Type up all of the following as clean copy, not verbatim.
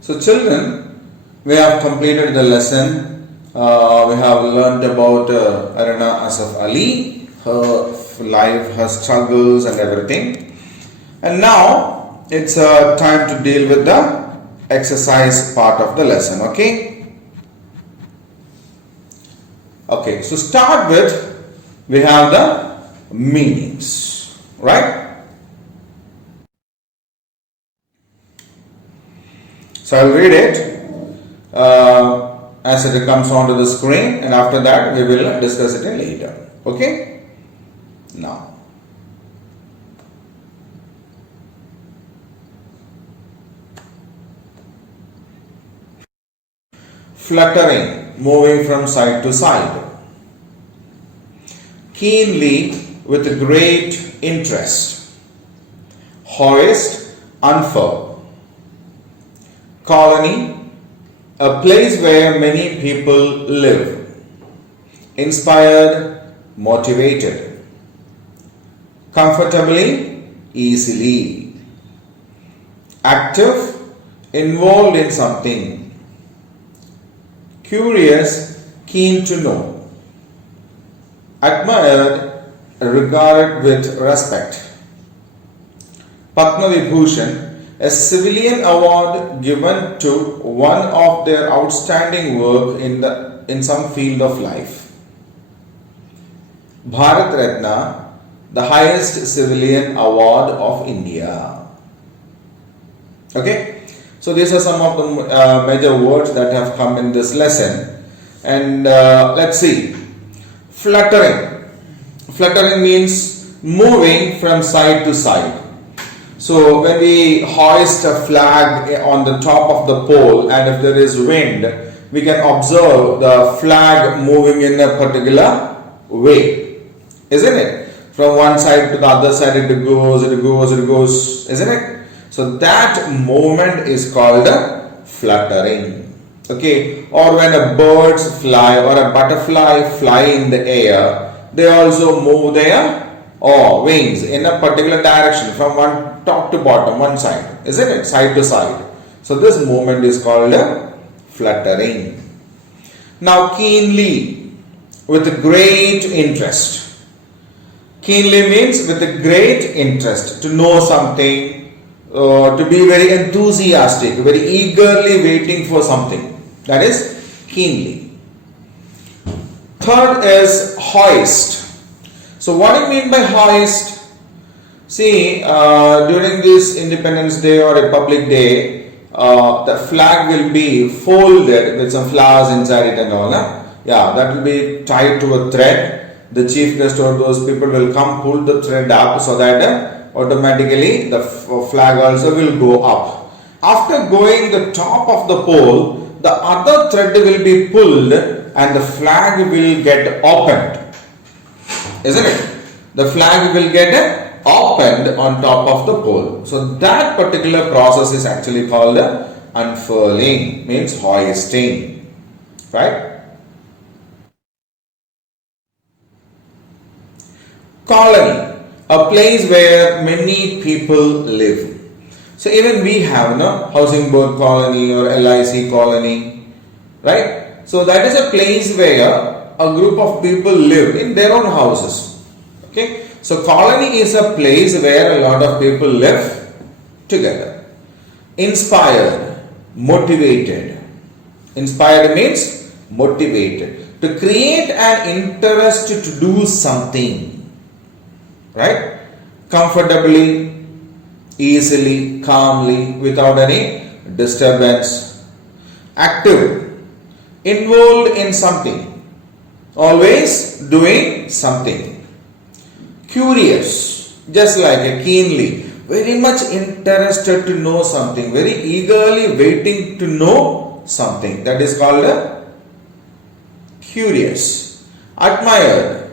So, children, we have completed the lesson. We have learned about Arana Asaf Ali, her life, her struggles, and everything. And now it's time to deal with the exercise part of the lesson. Okay. Okay. So start with, we have the meanings, right? So I'll read it as it comes onto the screen, and after that we will discuss it later. Okay. Now, fluttering, moving from side to side. Keenly, with great interest. Hoist, unfurl. Colony, a place where many people live. Inspired, motivated. Comfortably, easily. Active, involved in something. Curious, keen to know. Admired, regarded with respect. Padma Vibhushan, a civilian award given to one of their outstanding work in some field of life. Bharat Ratna, the highest civilian award of India. Okay, so these are some of the major words that have come in this lesson, and let's see. Fluttering. Fluttering means moving from side to side. So when we hoist a flag on the top of the pole, and if there is wind, we can observe the flag moving in a particular way, isn't it? From one side to the other side it goes, isn't it? So that movement is called fluttering. Okay, or when a birds fly or a butterfly fly in the air, they also move their wings in a particular direction from one top to bottom, one side, isn't it? Side to side. So this movement is called fluttering. Now, keenly, with great interest. Keenly means with a great interest, to know something, to be very enthusiastic, very eagerly waiting for something. That is keenly. Third is hoist. So what do you mean by hoist? See, during this Independence Day or Republic Day, the flag will be folded with some flowers inside it and all. Yeah, that will be tied to a thread. The chief guest or those people will come, pull the thread up so that automatically the flag also will go up. After going the top of the pole, the other thread will be pulled and the flag will get opened. Isn't it? The flag will get opened on top of the pole. So that particular process is actually called unfurling, means hoisting. Right? Colony, a place where many people live. So even we have housing board colony or LIC colony, right? So that is a place where a group of people live in their own houses. Okay, so colony is a place where a lot of people live together. Inspired, motivated. Inspired means motivated, to create an interest to do something. Right? Comfortably, easily, calmly, without any disturbance. Active, involved in something, always doing something. Curious, just like a keenly, very much interested to know something, very eagerly waiting to know something. That is called a curious. Admired,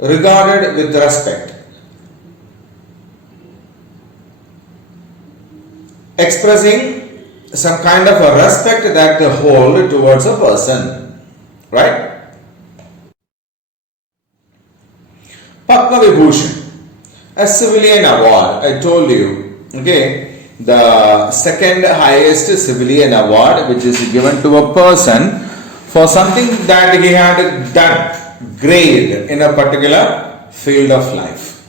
regarded with respect. Expressing some kind of a respect that they hold towards a person, right? Padma Vibhushan, a civilian award, I told you, okay, the second highest civilian award which is given to a person for something that he had done great in a particular field of life.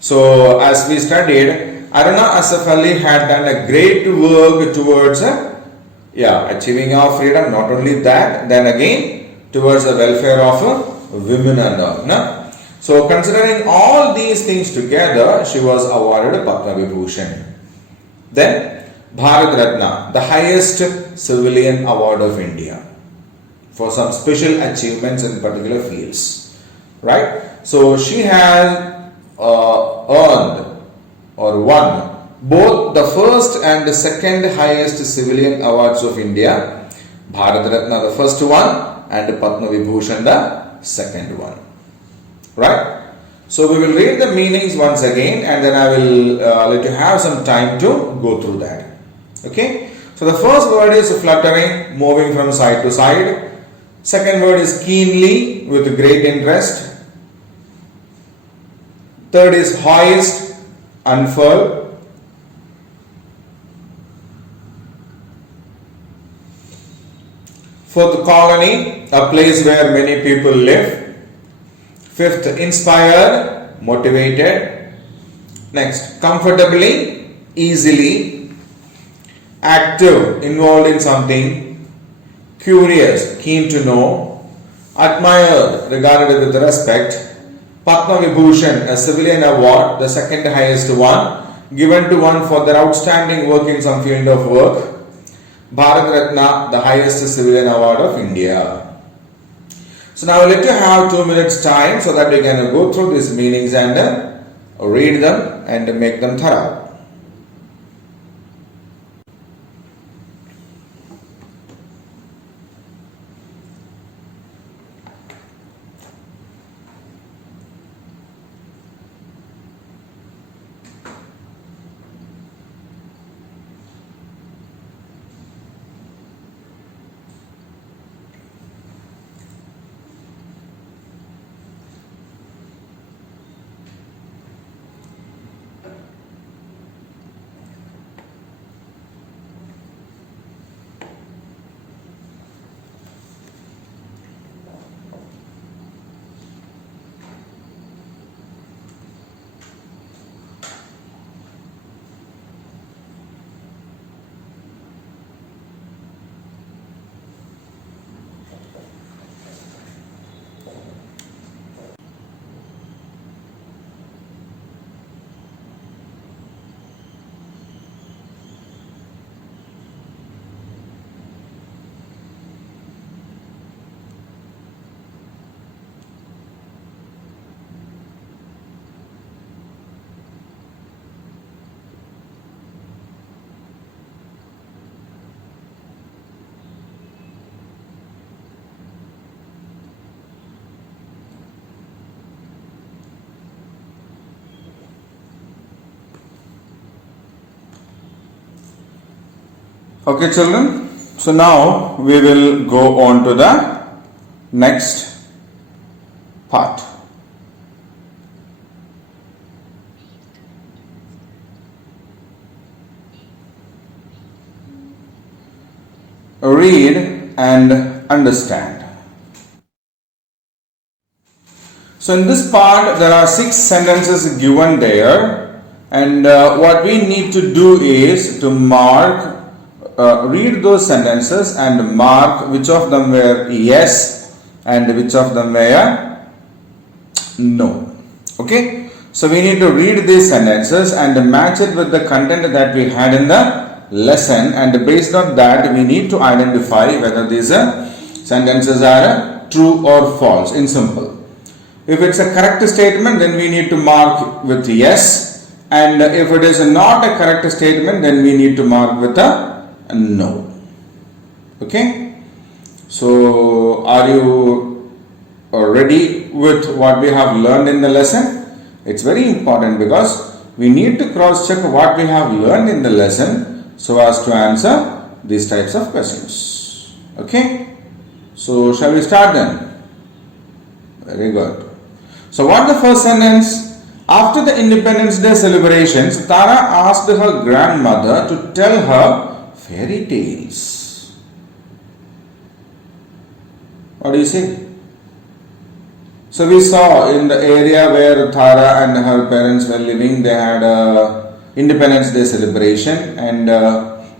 So, as we studied, Aruna Asaf Ali had done a great work towards achieving our freedom. Not only that, then again towards the welfare of women and all. No? So, considering all these things together, she was awarded Padma Vibhushan. Then, Bharat Ratna, the highest civilian award of India for some special achievements in particular fields. Right? So, she has earned or won both the first and the second highest civilian awards of India. Bharat Ratna, the first one, and Padma Vibhushan, the second one. Right? So we will read the meanings once again, and then I will let you have some time to go through that. Okay? So the first word is fluttering, moving from side to side. Second word is keenly, with great interest. Third is hoist, unfurl. Fourth, colony, a place where many people live. Fifth, inspired, motivated. Next, comfortably, easily. Active, involved in something. Curious, keen to know. Admired, regarded with respect. Padma Vibhushan, a civilian award, the second highest one, given to one for their outstanding work in some field of work. Bharat Ratna, the highest civilian award of India. So now I'll let you have 2 minutes time so that we can go through these meanings and read them and make them thorough. Okay, children. So now we will go on to the next part. Read and understand. So in this part there are 6 sentences given there, and what we need to do is to read those sentences and mark which of them were yes and which of them were no. Okay, so we need to read these sentences and match it with the content that we had in the lesson, and based on that we need to identify whether these sentences are true or false in simple. If it's a correct statement, then we need to mark with yes, and if it is not a correct statement, then we need to mark with a no. Okay, so are you ready with what we have learned in the lesson? It's very important because we need to cross check what we have learned in the lesson so as to answer these types of questions. Okay, so shall we start then? Very good. So what the first sentence? After the Independence Day celebrations, Tara asked her grandmother to tell her fairy tales. What do you say? So we saw in the area where Tara and her parents were living, they had a Independence Day celebration, and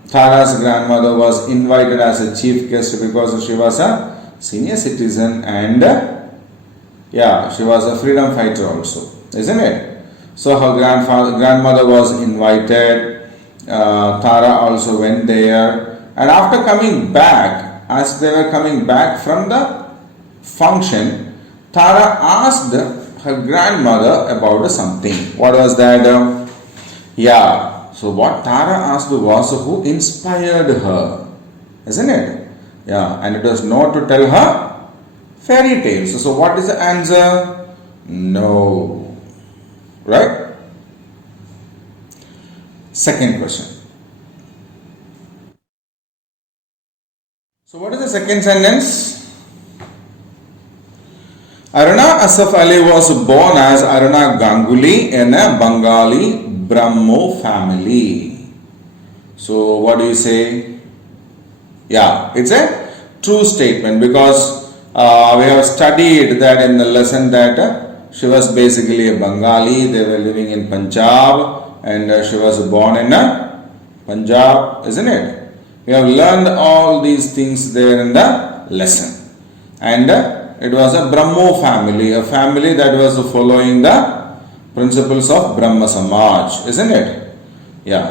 Tara's grandmother was invited as a chief guest because she was a senior citizen and she was a freedom fighter also, isn't it? So her grandmother was invited. Tara also went there, and after coming back, as they were coming back from the function, Tara asked her grandmother about something. What was that? So what Tara asked was who inspired her, isn't it? And it was not to tell her fairy tales. So what is the answer? No. Right? Second question. So what is the second sentence? Aruna Asaf Ali was born as Aruna Ganguly in a Bengali Brahmo family. So what do you say? It's a true statement because we have studied that in the lesson that she was basically a Bengali. They were living in Punjab and she was born in Punjab, isn't it? We have learned all these things there in the lesson. And it was a Brahmo family, a family that was following the principles of Brahma Samaj, isn't it?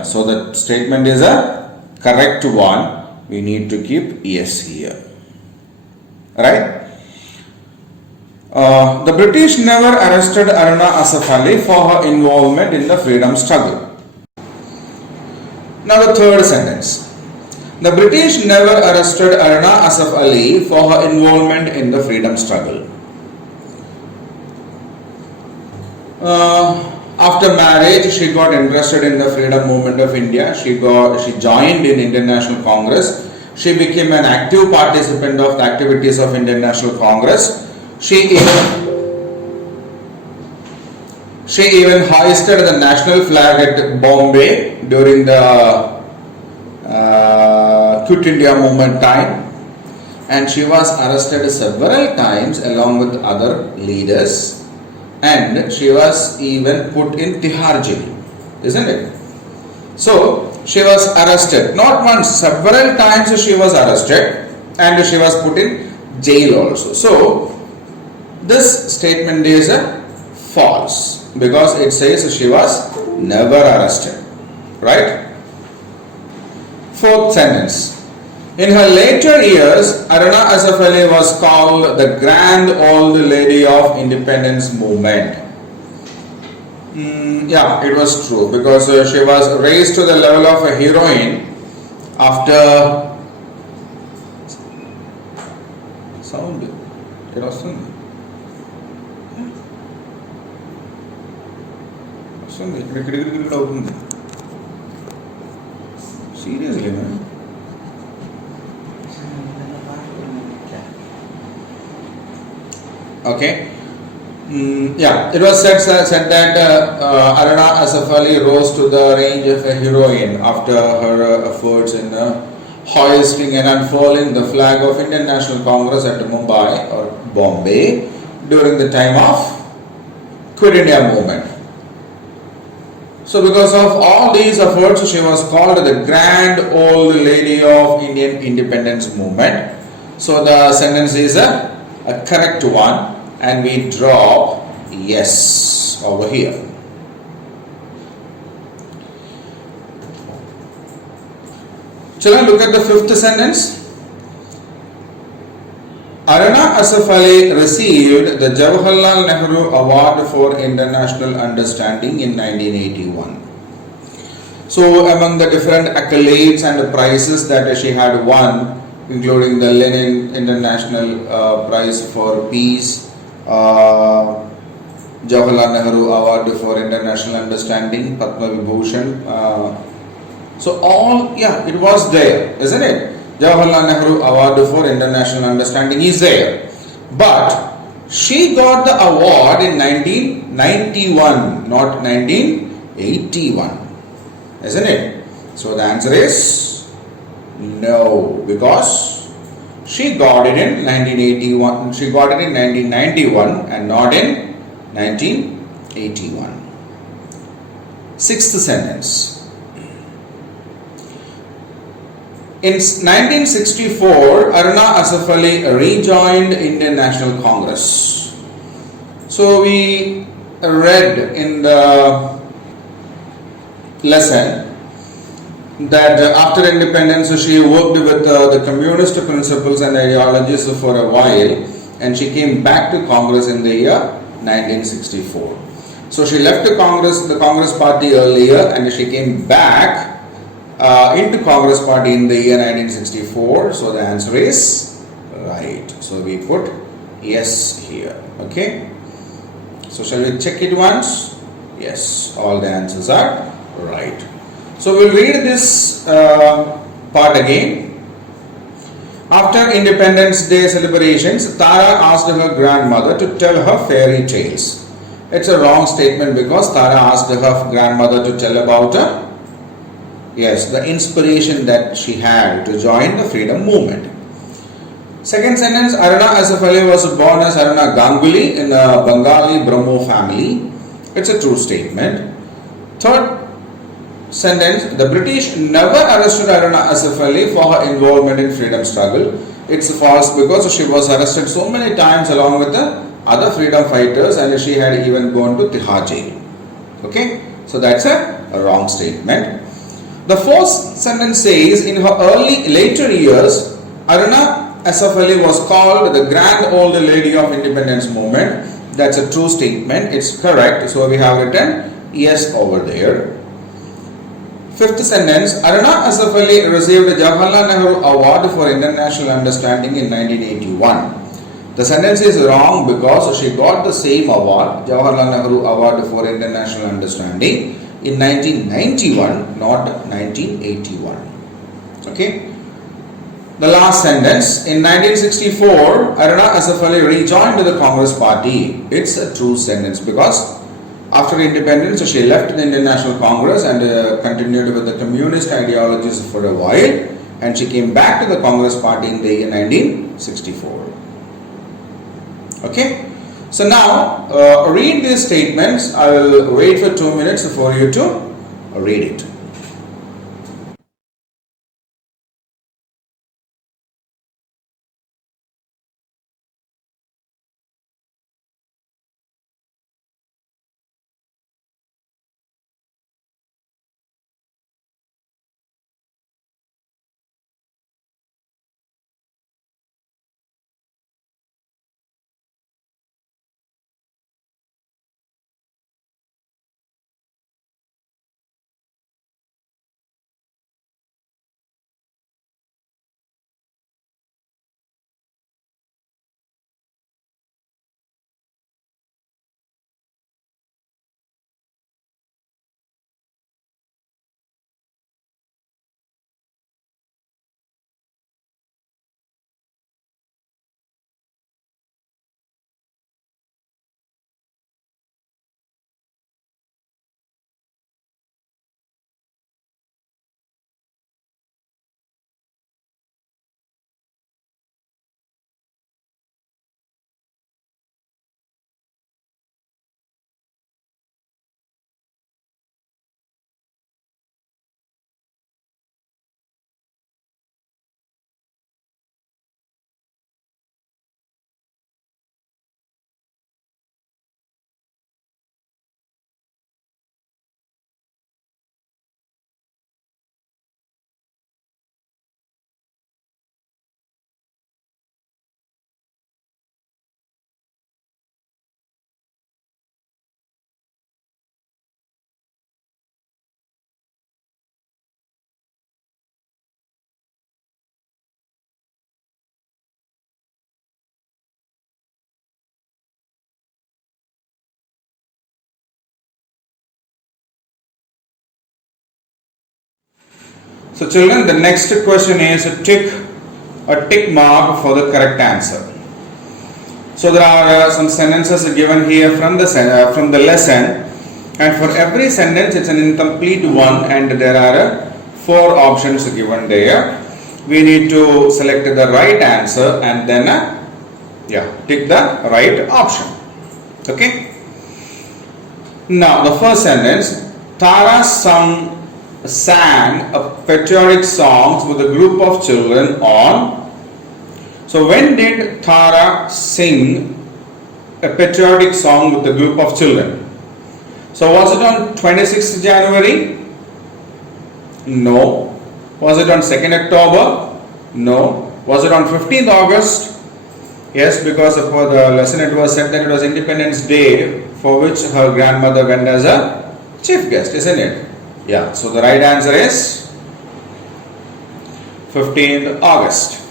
So the statement is a correct one. We need to keep yes here. Right? The British never arrested Aruna Asaf Ali for her involvement in the freedom struggle. Now the third sentence. The British never arrested Aruna Asaf Ali for her involvement in the freedom struggle. After marriage, she got interested in the freedom movement of India. She joined in Indian National Congress. She became an active participant of the activities of Indian National Congress. She even hoisted the national flag at Bombay during the Quit India movement time, and she was arrested several times along with other leaders, and she was even put in Tihar jail, isn't it? So she was arrested not once, several times she was arrested, and she was put in jail also. So this statement is false because it says she was never arrested, right? Fourth sentence. In her later years, Aruna Asaf Ali was called the Grand Old Lady of Independence Movement. It was true because she was raised to the level of a heroine after sound. It was seriously, man. Okay. It was said that Aruna Asaf Ali rose to the range of a heroine after her efforts in hoisting and unfurling the flag of Indian National Congress at Mumbai or Bombay during the time of Quit India movement. So because of all these efforts, she was called the Grand Old Lady of Indian Independence Movement. So the sentence is a correct one, and we drop yes over here. Children, look at the fifth sentence. Aruna Asaf Ali received the Jawaharlal Nehru Award for International Understanding in 1981. So among the different accolades and prizes that she had won, including the Lenin International Prize for Peace, Jawaharlal Nehru Award for International Understanding, Padma Vibhushan. So all, it was there, isn't it? Jawaharlal Nehru Award for International Understanding is there. But She got the award in 1991, not 1981. Isn't it? So the answer is no, because she got it in 1981. She got it in 1991 and not in 1981. Sixth sentence. In 1964, Aruna Asaf Ali rejoined Indian National Congress. So we read in the lesson that after independence she worked with the communist principles and ideologies for a while, and she came back to Congress in the year 1964. So she left the Congress party earlier, and she came back into Congress party in the year 1964. So the answer is right. So we put yes here. Okay. So shall we check it once? Yes, all the answers are right. So we'll read this part again. After Independence Day celebrations, Tara asked her grandmother to tell her fairy tales. It's a wrong statement because Tara asked her grandmother to tell about the inspiration that she had to join the freedom movement. Second sentence, Aruna Asaf Ali was born as Aruna Ganguly in a Bengali Brahmo family. It's a true statement. Third sentence, the British never arrested Aruna Asaf Ali for her involvement in freedom struggle. It's false because she was arrested so many times along with the other freedom fighters, and she had even gone to Tihar jail. Okay, so that's a wrong statement. The fourth sentence says, in her later years, Aruna Asaf Ali was called the grand old lady of independence movement. That's a true statement. It's correct. So we have written yes over there. Fifth sentence, Aruna Asaf Ali received the Jawaharlal Nehru Award for International Understanding in 1981. The sentence is wrong because she got the same award, Jawaharlal Nehru Award for International Understanding, in 1991, not 1981. Okay. The last sentence, in 1964, Aruna Asaf Ali rejoined the Congress party. It's a true sentence because after independence, she left the Indian National Congress and continued with the communist ideologies for a while, and she came back to the Congress party in the year 1964. Okay. So now read these statements. I will wait for 2 minutes for you to read it. So children, the next question is a tick mark for the correct answer. So there are some sentences given here from the lesson, and for every sentence it's an incomplete one, and there are four options given there. We need to select the right answer and then tick the right option. Okay. Now the first sentence, Tara sang a patriotic songs with a group of children on. So when did Tara sing a patriotic song with a group of children? So was it on 26th January? No. Was it on 2nd October? No. Was it on 15th August? Yes, because for the lesson it was said that it was Independence Day, for which her grandmother went as a chief guest, isn't it? Yeah, so the right answer is 15th August.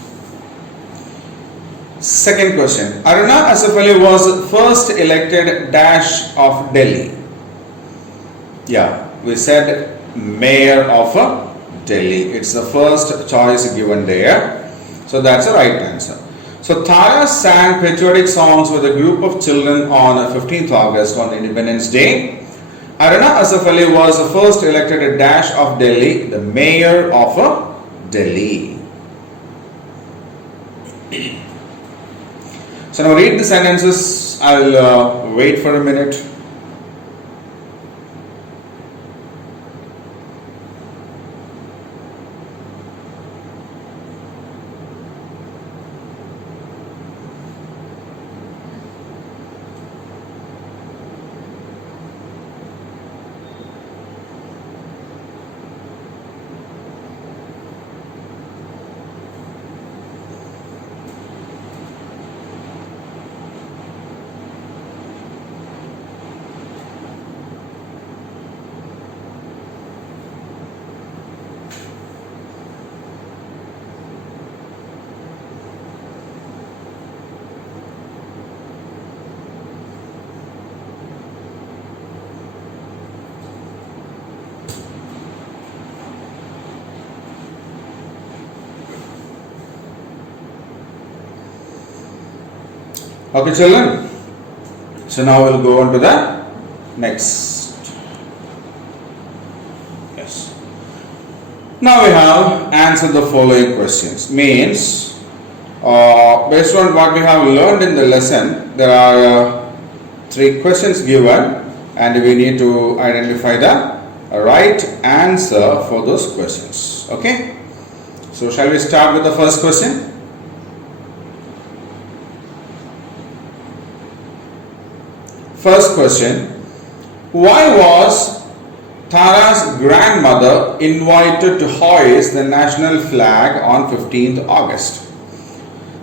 Second question, Aruna Asaf Ali was first elected dash of Delhi. Yeah, we said mayor of Delhi. It's the first choice given there. So that's the right answer. So Tara sang patriotic songs with a group of children on 15th August on Independence Day. Aruna Asaf Ali was the first elected dash of Delhi, the mayor of Delhi. So now read the sentences. I'll wait for a minute. Okay, children. So now we'll go on to the next. Yes. Now we have answered the following questions. Means, based on what we have learned in the lesson, there are three questions given, and we need to identify the right answer for those questions. Okay. So shall we start with the first question? First question, why was Tara's grandmother invited to hoist the national flag on 15th August?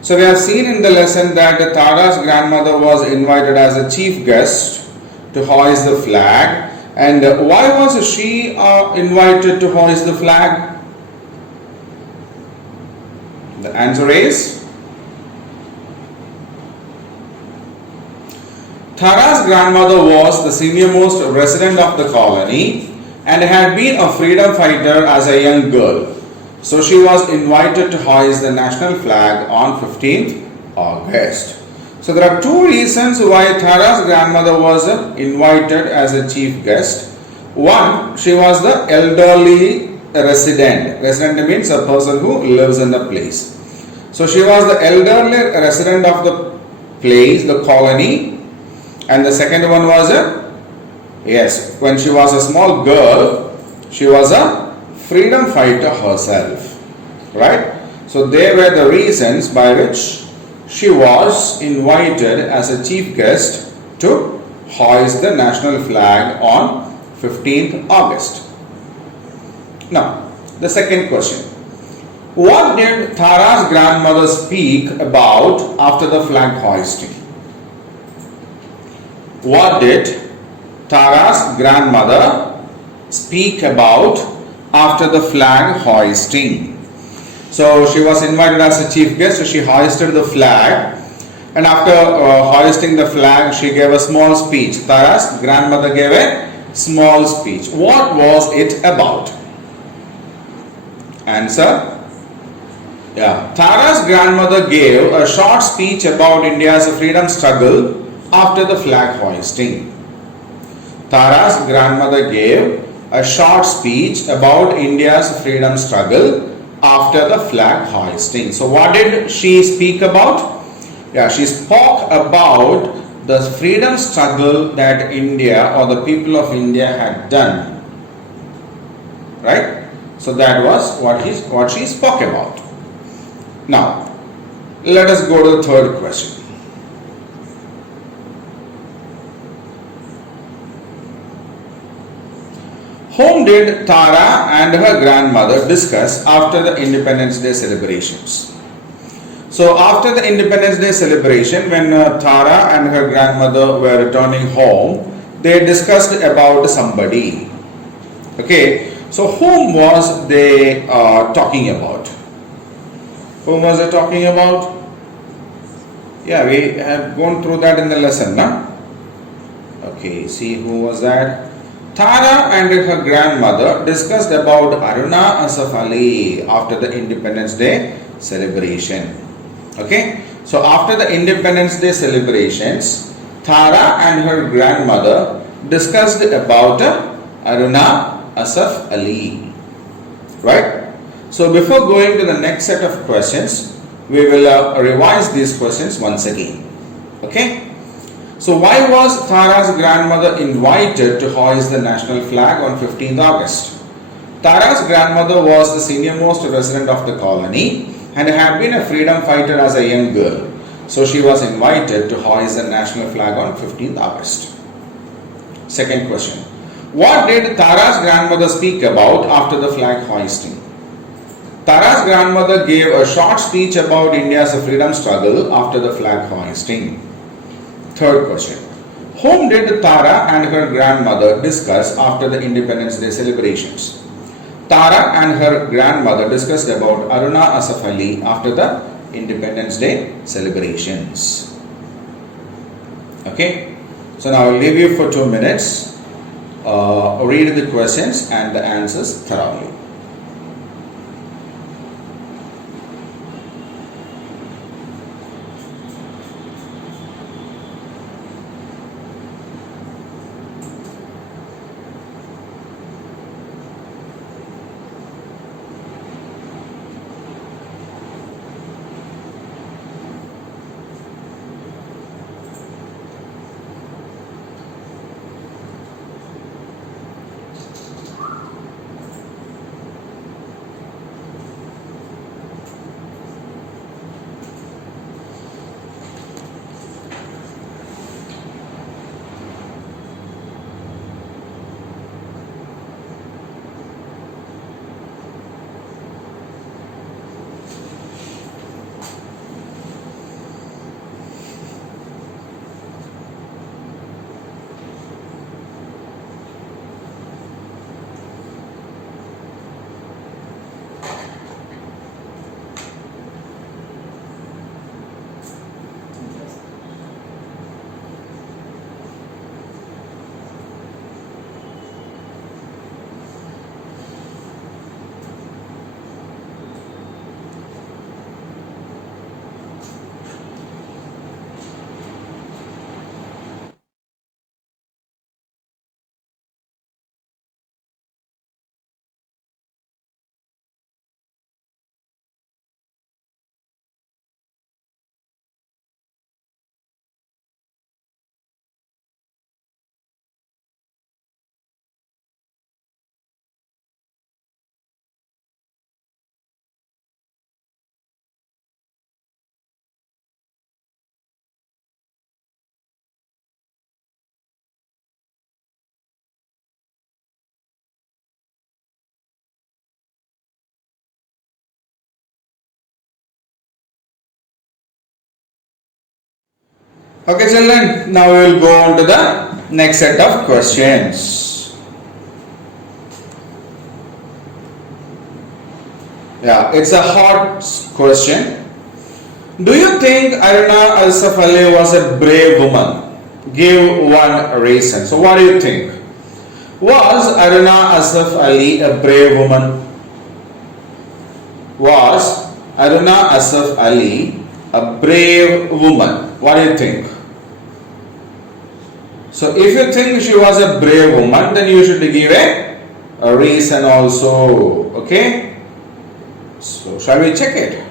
So we have seen in the lesson that Tara's grandmother was invited as a chief guest to hoist the flag. And why was she invited to hoist the flag? The answer is, Tara's grandmother was the senior-most resident of the colony and had been a freedom fighter as a young girl. So she was invited to hoist the national flag on 15th August. So there are two reasons why Tara's grandmother was invited as a chief guest. One, she was the elderly resident. Resident means a person who lives in the place. So she was the elderly resident of the place, the colony. And the second one was when she was a small girl, she was a freedom fighter herself, right? So they were the reasons by which she was invited as a chief guest to hoist the national flag on 15th August. Now, the second question. What did Tara's grandmother speak about after the flag hoisting? What did Tara's grandmother speak about after the flag hoisting? So she was invited as a chief guest, so she hoisted the flag, and after hoisting the flag she gave a small speech. Tara's grandmother gave a small speech. What was it about? Answer. Yeah, Tara's grandmother gave a short speech about India's freedom struggle after the flag hoisting. Tara's grandmother gave a short speech about India's freedom struggle after the flag hoisting. So, what did she speak about? Yeah, she spoke about the freedom struggle that India or the people of India had done. Right? So, that was what she spoke about. Now, let us go to the third question. Whom did Tara and her grandmother discuss after the Independence Day celebrations? So, after the Independence Day celebration, when Tara and her grandmother were returning home, they discussed about somebody. Okay, so whom was they talking about? Whom was they talking about? Yeah, we have gone through that in the lesson, no? Okay, see who was that? Tara and her grandmother discussed about Aruna Asaf Ali after the Independence Day celebration. Okay, so after the Independence Day celebrations, Tara and her grandmother discussed about Aruna Asaf Ali. Right? So before going to the next set of questions, we will revise these questions once again. Okay? So why was Tara's grandmother invited to hoist the national flag on 15th August? Tara's grandmother was the senior most resident of the colony and had been a freedom fighter as a young girl. So she was invited to hoist the national flag on 15th August. Second question. What did Tara's grandmother speak about after the flag hoisting? Tara's grandmother gave a short speech about India's freedom struggle after the flag hoisting. Third question. Whom did Tara and her grandmother discuss after the Independence Day celebrations? Tara and her grandmother discussed about Aruna Asaf Ali after the Independence Day celebrations. Okay. So now I'll leave you for 2 minutes. Read the questions and the answers thoroughly. Okay, children, now we will go on to the next set of questions. Yeah, it's a hard question. Do you think Aruna Asaf Ali was a brave woman? Give one reason. So, what do you think? Was Aruna Asaf Ali a brave woman? Was Aruna Asaf Ali a brave woman? What do you think? So if you think she was a brave woman, then you should give a reason also. Okay? So shall we check it?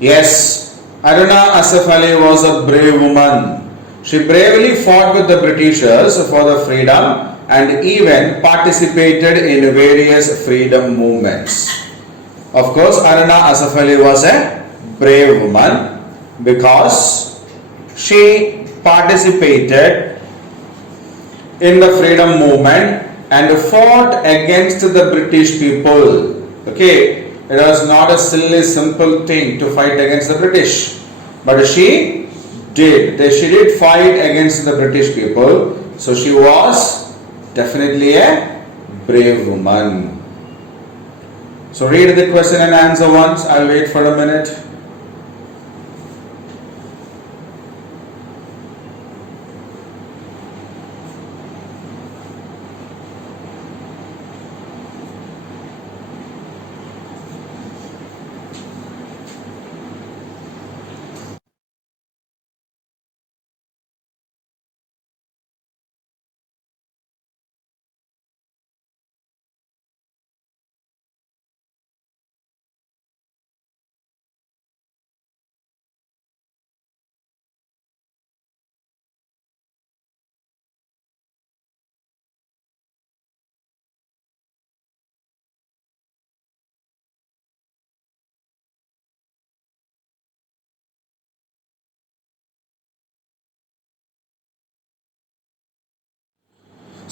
Yes, Aruna Asaf Ali was a brave woman. She bravely fought with the Britishers for the freedom and even participated in various freedom movements. Of course, Aruna Asaf Ali was a brave woman because she participated in the freedom movement and fought against the British people. Okay, it was not a silly, simple thing to fight against the British, but she did. She did fight against the British people, so she was definitely a brave woman. So read the question and answer once. I'll wait for a minute.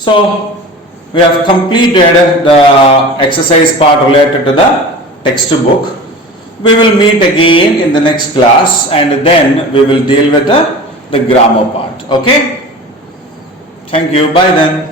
So we have completed the exercise part related to the textbook. We will meet again in the next class and then we will deal with the grammar part. Okay? Thank you. Bye then.